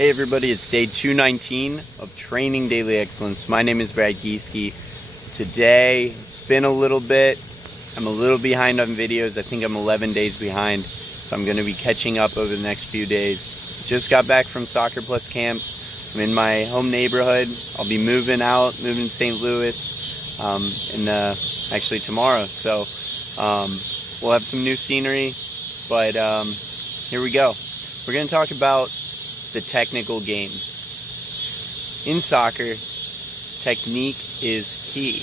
Hey everybody, it's day 219 of Training Daily Excellence. My name is Brad Gieske. Today, it's been a little bit. I'm a little behind on videos. I think I'm 11 days behind, so I'm going to be catching up over the next few days. Just got back from Soccer Plus camps. I'm in my home neighborhood. I'll be moving to St. Louis actually tomorrow. So we'll have some new scenery, but here we go. We're going to talk about the technical game. In soccer, technique is key.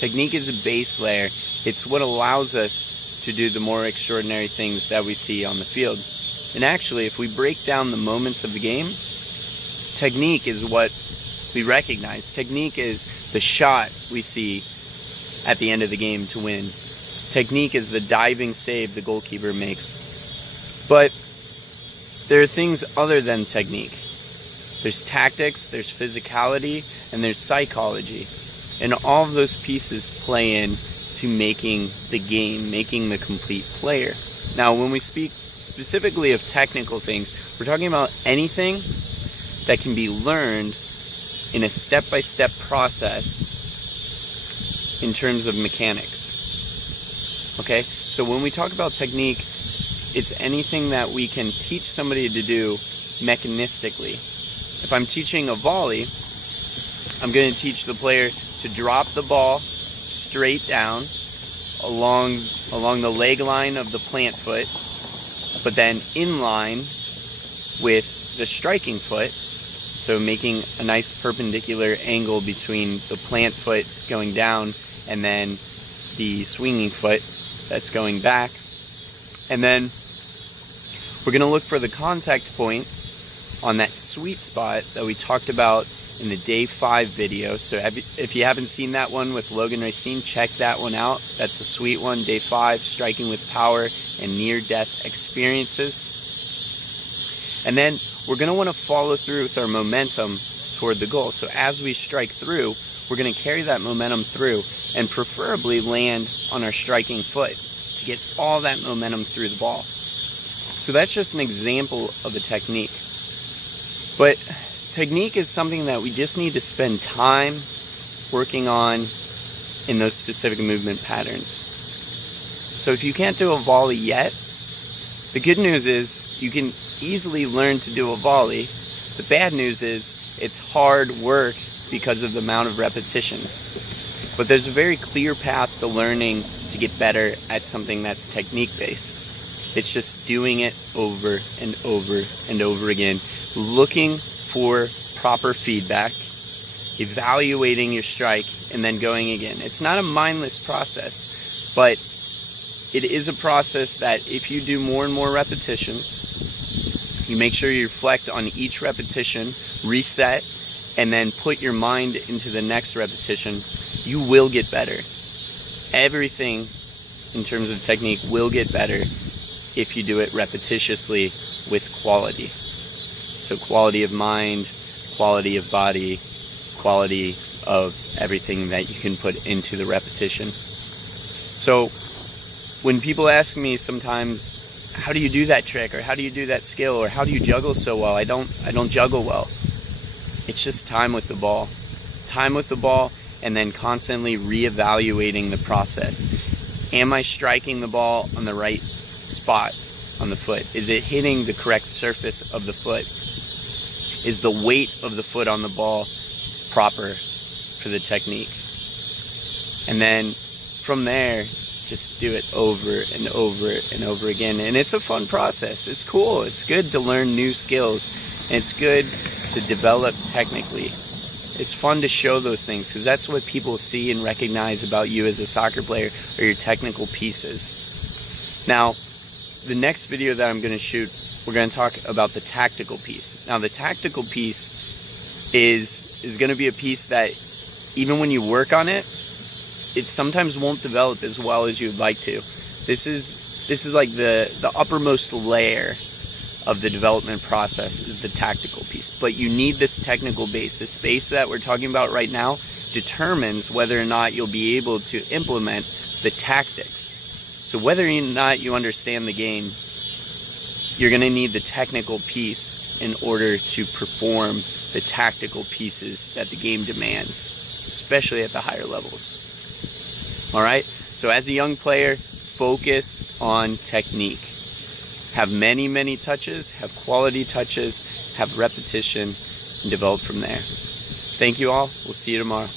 Technique is a base layer. It's what allows us to do the more extraordinary things that we see on the field. And actually, if we break down the moments of the game, technique is what we recognize. Technique is the shot we see at the end of the game to win. Technique is the diving save the goalkeeper makes. But there are things other than technique. There's tactics, there's physicality, and there's psychology. And all of those pieces play in to making the game, making the complete player. Now, when we speak specifically of technical things, we're talking about anything that can be learned in a step-by-step process in terms of mechanics. Okay? So when we talk about technique, it's anything that we can teach somebody to do mechanistically. If I'm teaching a volley, I'm going to teach the player to drop the ball straight down along the leg line of the plant foot, but then in line with the striking foot, so making a nice perpendicular angle between the plant foot going down and then the swinging foot that's going back. And then we're going to look for the contact point on that sweet spot that we talked about in the day 5 video. So if you haven't seen that one with Logan Racine, check that one out. That's the sweet one, day 5, striking with power and near-death experiences. And then we're going to want to follow through with our momentum toward the goal. So as we strike through, we're going to carry that momentum through and preferably land on our striking foot to get all that momentum through the ball. So that's just an example of a technique. But technique is something that we just need to spend time working on in those specific movement patterns. So if you can't do a volley yet, the good news is you can easily learn to do a volley. The bad news is it's hard work because of the amount of repetitions. But there's a very clear path to learning to get better at something that's technique-based. It's just doing it over and over and over again, looking for proper feedback, evaluating your strike, and then going again. It's not a mindless process, but it is a process that if you do more and more repetitions, you make sure you reflect on each repetition, reset, and then put your mind into the next repetition, you will get better. Everything in terms of technique will get better if you do it repetitiously with quality. So quality of mind, quality of body, quality of everything that you can put into the repetition. So when people ask me sometimes, how do you do that trick, or how do you do that skill, or how do you juggle so well? I don't juggle well. It's just time with the ball. Time with the ball, and then constantly reevaluating the process. Am I striking the ball on the right spot on the foot? Is it hitting the correct surface of the foot? Is the weight of the foot on the ball proper for the technique? And then from there, just do it over and over and over again. And it's a fun process. It's cool. It's good to learn new skills. And it's good to develop technically. It's fun to show those things because that's what people see and recognize about you as a soccer player, are your technical pieces. Now, the next video that I'm going to shoot, we're going to talk about the tactical piece. Now, the tactical piece is going to be a piece that even when you work on it, it sometimes won't develop as well as you'd like to. This is like the uppermost layer of the development process is the tactical piece. But you need this technical base. This base that we're talking about right now determines whether or not you'll be able to implement the tactics. So whether or not you understand the game, you're going to need the technical piece in order to perform the tactical pieces that the game demands, especially at the higher levels. All right, so as a young player, focus on technique. Have many, many touches, have quality touches, have repetition, and develop from there. Thank you all. We'll see you tomorrow.